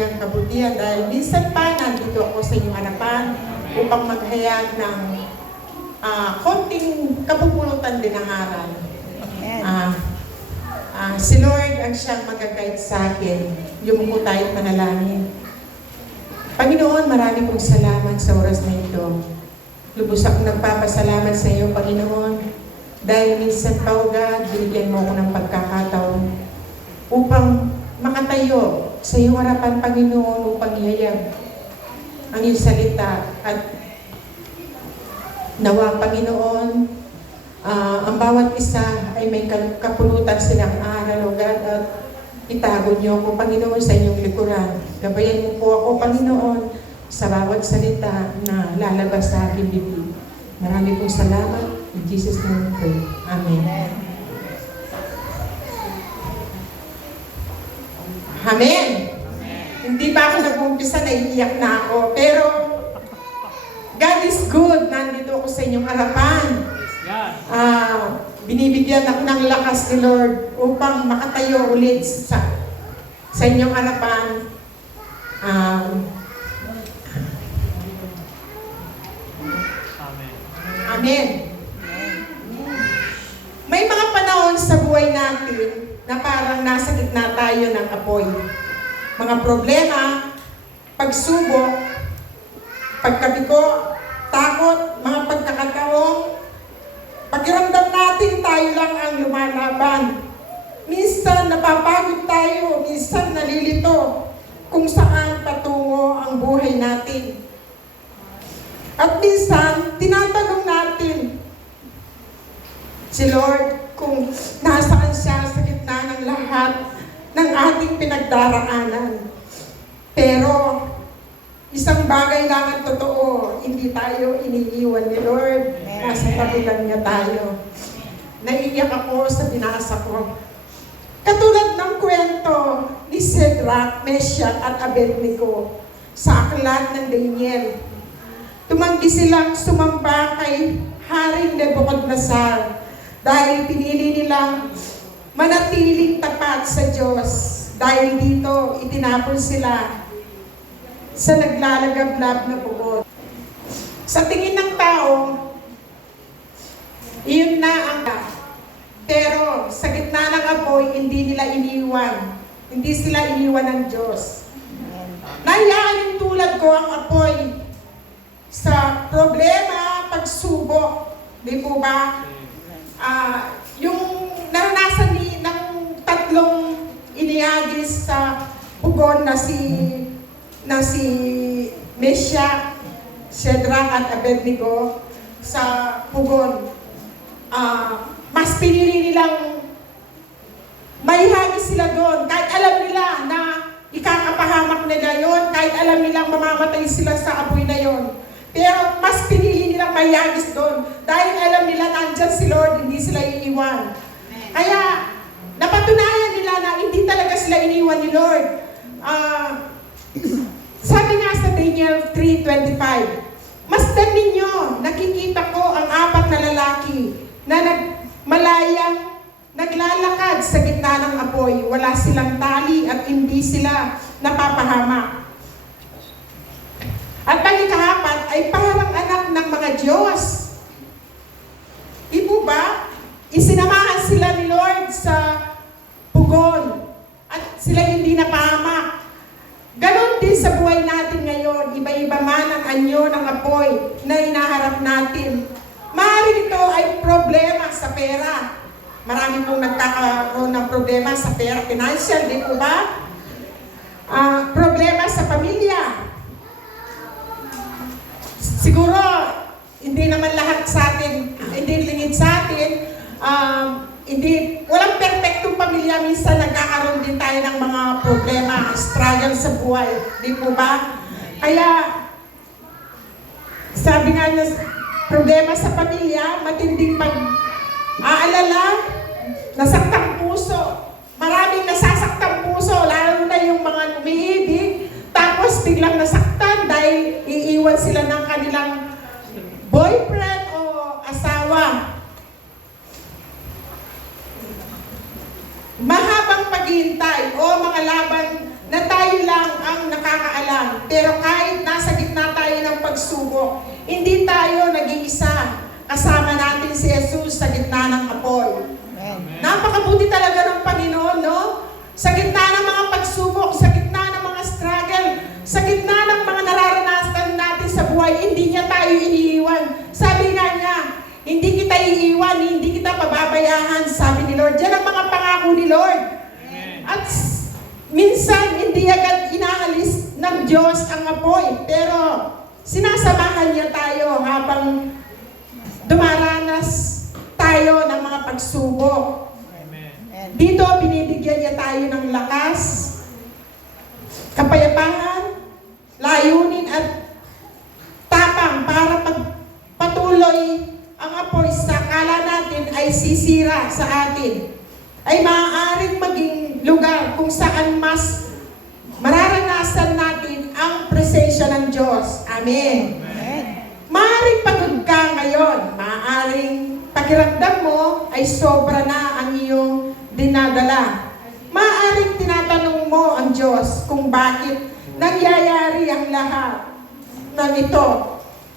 kanyang kabutihan dahil minsan pa nandito ako sa inyong harapan upang maghayag ng konting kapupulutan din ng aral. Si Lord ang siyang mag-guide sa akin. Yumuko tayo manalangin. Panginoon, marami pong salamat sa oras na ito. Lubos akong nagpapasalamat sa iyo, Panginoon, dahil minsan pa, O God, binigyan mo ako ng pagkakataon upang makatayo sa iyong harapan, Panginoon, upang ihayag ang iyong salita. At nawa, Panginoon, ang bawat isa ay may kapulutan silang aral, O God, at itago niyo ako, Panginoon, sa inyong likuran. Gabayan mo po ako, Panginoon, sa bawat salita na lalabas sa aking bibig. Marami pong salamat. In Jesus' name we pray. Amen. Amen. Hindi pa ako nag-uumpisa, naiiyak na ako. Pero, God is good. Nandito ako sa inyong harapan. Binibigyan ako ng lakas ni Lord upang makatayo ulit sa inyong harapan. Amen. May mga panahon sa buhay natin na parang nasa gitna tayo ng apoy. Mga problema, pagsubok, pagkabiko, takot, mga pagkakataong pakiramdam natin tayo lang ang lumalaban. Minsan napapagod tayo, minsan nalilito kung saan patungo ang buhay natin. At minsan, tinatanong natin si Lord kung nasaan siya sa gitna ng lahat ng ating pinagdaraanan. Pero, isang bagay lang ang totoo, hindi tayo iniiwan ni Lord. Nasa tabi lang niya tayo. Naiiyak ako sa binasa ko. Katulad ng kwento ni Shadrach, Meshach at Abednego sa aklat ng Daniel. Tumanggi silang sumamba kay Haring Nebuchadnezzar dahil pinili nilang manatiling tapat sa Diyos. Dahil dito, itinapon sila sa naglalagablab na pugot. Sa tingin ng tao, iyon na ang pero sa gitna ng apoy, hindi nila iniwan. Hindi sila iniwan ng Diyos. Nahiyaan yung tulad ko ang apoy sa problema, pagsubok. Di po ba? Yung naranasan ng tatlong inihagis sa pugon na si Meshach, Shadrach at Abednego sa pugon. Mas pinili nilang maihagis sila doon. Kahit alam nila na ikakapahamak nila yon, kahit alam nilang mamamatay sila sa apoy na yon. Pero mas pinili nilang maihagis doon. Dahil alam nila nandyan si Lord, hindi sila iiwan. Kaya napatunayan nila na hindi talaga sila iniwan ni Lord. Sabi nga sa Daniel 3:25, masdan ninyo, nakikita ko ang apat na lalaki na malayang naglalakad sa gitna ng apoy. Wala silang tali at hindi sila napapahamak. At ang ikahapat ay parang anak ng mga Diyos. Di po ba? Isinamahan sila ni Lord sa pugon at sila hindi napahamak. Ganon din sa buhay natin ngayon. Iba-iba man ang anyo ng apoy na hinaharap natin. Maaaring ito ay problema sa pera. Marami pong nagkakaroon ng problema sa pera, financial, di po ba? Problema sa pamilya. Siguro, hindi naman lahat sa atin, hindi lingid sa atin, walang perfectong pamilya. Minsan nagkakaroon din tayo ng mga problema, struggle sa buhay, di po ba? Kaya, sabi nga niya, problema sa pamilya, matinding pag-aalala, nasaktang puso. Maraming nasasaktang puso, lalo na yung mga umiibig, tapos biglang nasaktan dahil iiwan sila ng kanilang boyfriend o asawa. Mahabang paghihintay o mga laban na tayo lang ang iiwan, hindi kita pababayaan, sabi ni Lord. Yan ang mga pangako ni Lord. At minsan, hindi agad inaalis ng Diyos ang apoy, pero sinasamahan niya tayo habang dumaranas tayo ng mga pagsubok. Dito, binibigyan niya tayo ng lakas, kapayapaan, layunin at tapang para pagpatuloy ang apoy sa akala natin ay sisira sa atin, ay maaaring maging lugar kung saan mas mararanasan natin ang presensya ng Diyos. Amen. Maaaring pagod ka ngayon, maaaring pakiramdam mo ay sobra na ang iyong dinadala. Maaaring tinatanong mo ang Diyos kung bakit nangyayari ang lahat ng ito.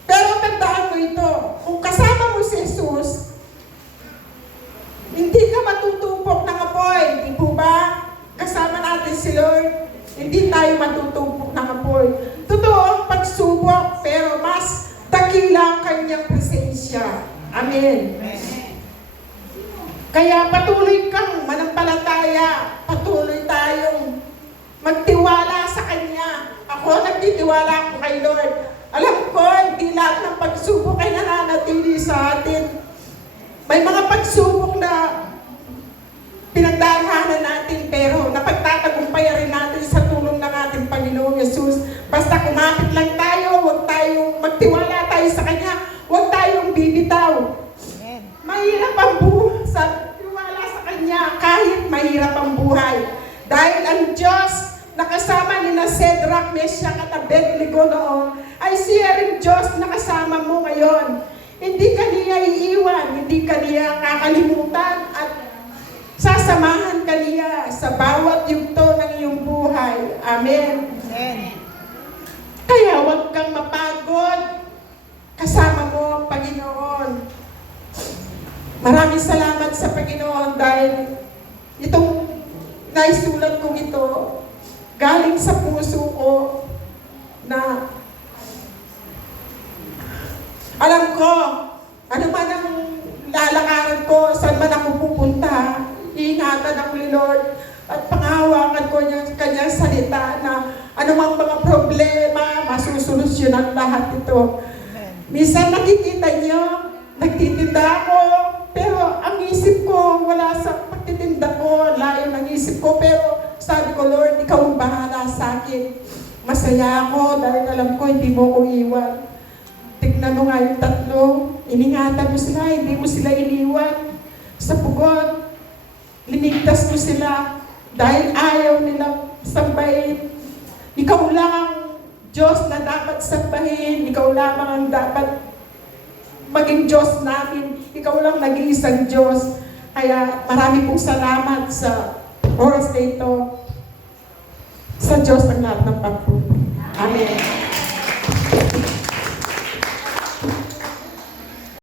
Pero tandaan mo ito, kung kasama mo si Jesus, hindi ka matutupok ng apoy. Di po ba? Kasama natin si Lord, hindi tayo matutupok ng apoy. Totoo ang pagsubok, pero mas dakila ang kanyang presensya. Amen. Kaya patuloy kang manampalataya, patuloy tayong magtiwala sa Kanya. Ako, nagtitiwala ako kay Lord. Alam ko, hindi lahat ng pagsubok ay nananatili sa atin. May mga pagsubok na pinagdaraanan natin, pero napagtatagumpayan rin natin sa tulong ng ating Panginoong Yesus. Basta kumapit lang tayo, huwag tayong magtiwala tayo sa Kanya, huwag tayong bibitaw. Mahirap ang buhay sa tiwala sa Kanya, kahit mahirap ang buhay. Dahil ang Diyos na kasama ni na Shadrach, Meshach at Abednego noon, ay siya rin Diyos na kasama mo ngayon. Hindi ka niya iiwan, hindi ka niya kakalimutan, at sasamahan ka niya sa bawat yugto ng iyong buhay. Amen. Kaya huwag kang mapagod. Kasama mo ang Panginoon. Maraming salamat sa Panginoon dahil itong naisulat kong ito galing sa puso ko na alam ko, ano man ang lalakaran ko, saan man ako pupunta, iingatan ako ni Lord at pangahawakan ko niya kanyang salita na anumang mga problema, masusolusyonan lahat ito. Minsan nakikita niyo, nagtitinda ako, pero ang isip ko, wala sa pagtitinda ko, layo ng isip ko, pero sabi ko, Lord, ikaw ang bahala sa akin. Masaya ako dahil alam ko, hindi mo ko iwan. Tignan mo nga yung tatlo, iningatan mo sila, hindi mo sila iniwan. Sa pugon, linigtas mo sila dahil ayaw nilang sambahin. Ikaw lang ang Diyos na dapat sambahin, ikaw lamang ang dapat maging Diyos namin. Ikaw lang nag-iisang Diyos. Kaya marami pong salamat sa oras na ito sa Diyos ng lahat ng pagpupo. Amen.